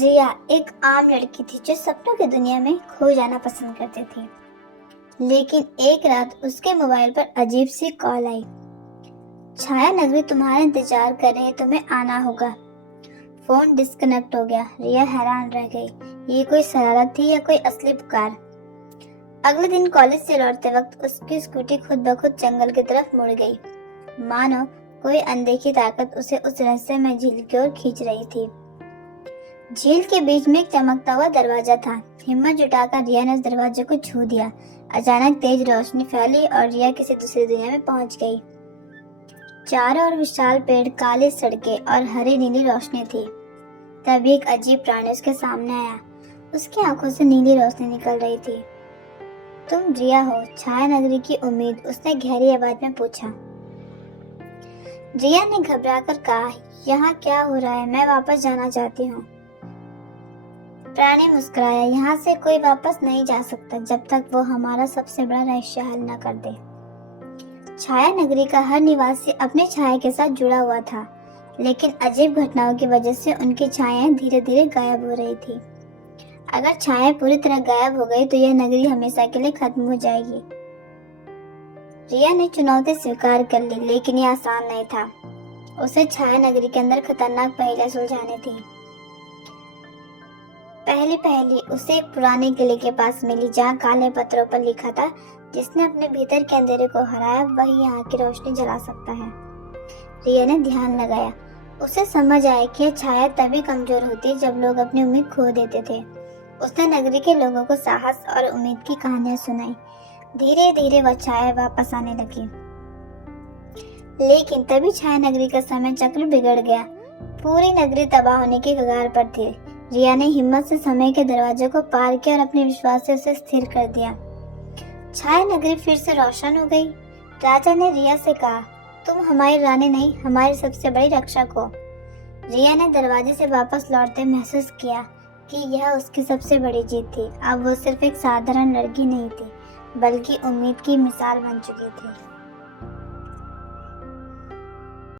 रिया एक आम लड़की थी जो सपनों की दुनिया में खो जाना पसंद करती थी। लेकिन एक रात उसके मोबाइल पर अजीब सी कॉल आई। छाया नगरी तुम्हारा इंतजार कर रही है, तुम्हें आना होगा। फोन डिस्कनेक्ट हो गया। रिया हैरान रह गई। ये कोई शरारत थी या कोई असली पुकार? अगले दिन कॉलेज से लौटते वक्त उसकी स्कूटी खुद ब खुद जंगल की तरफ मुड़ गई, मानो कोई अनदेखी ताकत उसे उस रहस्यमय झील की ओर खींच रही थी। झील के बीच में एक चमकता हुआ दरवाजा था। हिम्मत जुटाकर रिया ने उस दरवाजे को छू दिया। अचानक तेज रोशनी फैली और रिया किसी दूसरी दुनिया में पहुंच गई। चारों ओर विशाल पेड़, काली सड़कें और हरी नीली रोशनी थी। तभी एक अजीब प्राणी उसके सामने आया। उसकी आंखों से नीली रोशनी निकल रही थी। तुम रिया हो, छाया नगरी की उम्मीद? उसने गहरी आवाज में पूछा। रिया ने घबराकर कहा, यहाँ क्या हो रहा है? मैं वापस जाना चाहती हूँ। प्राणी मुस्कुराया। यहाँ से कोई वापस नहीं जा सकता जब तक वो हमारा सबसे बड़ा रहस्य हल न कर दे। छाया नगरी का हर निवासी अपनी छाया के साथ जुड़ा हुआ था, लेकिन अजीब घटनाओं की वजह से उनकी छायाएं धीरे धीरे गायब हो रही थी। अगर छाया पूरी तरह गायब हो गई तो यह नगरी हमेशा के लिए खत्म हो जाएगी। रिया ने चुनौती स्वीकार कर ली, लेकिन यह आसान नहीं था। उसे छाया नगरी के अंदर खतरनाक पहेलियां सुलझानी थी। पहली उसे एक पुराने किले के पास मिली, जहाँ काले पत्थरों पर लिखा था, जिसने अपने भीतर के अंधेरे को हराया वही यहाँ की रोशनी जला सकता है। रिया ने ध्यान लगाया। उसे समझ आया कि यह छाया तभी कमजोर होती जब लोग अपनी उम्मीद खो देते थे। उसने नगरी के लोगों को साहस और उम्मीद की कहानियां सुनाई। धीरे धीरे वह छाया वापस आने लगी। लेकिन तभी छाया नगरी का समय चक्र बिगड़ गया। पूरी नगरी तबाह होने की कगार पर थी। रिया ने हिम्मत से समय के दरवाजे को पार किया और अपने विश्वास से उसे स्थिर कर दिया। छाया नगरी फिर से रोशन हो गई। राजा ने रिया से कहा, तुम हमारी रानी नहीं, हमारी सबसे बड़ी रक्षक हो। रिया ने दरवाजे से वापस लौटते महसूस किया कि यह उसकी सबसे बड़ी जीत थी। अब वो सिर्फ एक साधारण लड़की नहीं थी, बल्कि उम्मीद की मिसाल बन चुकी थी।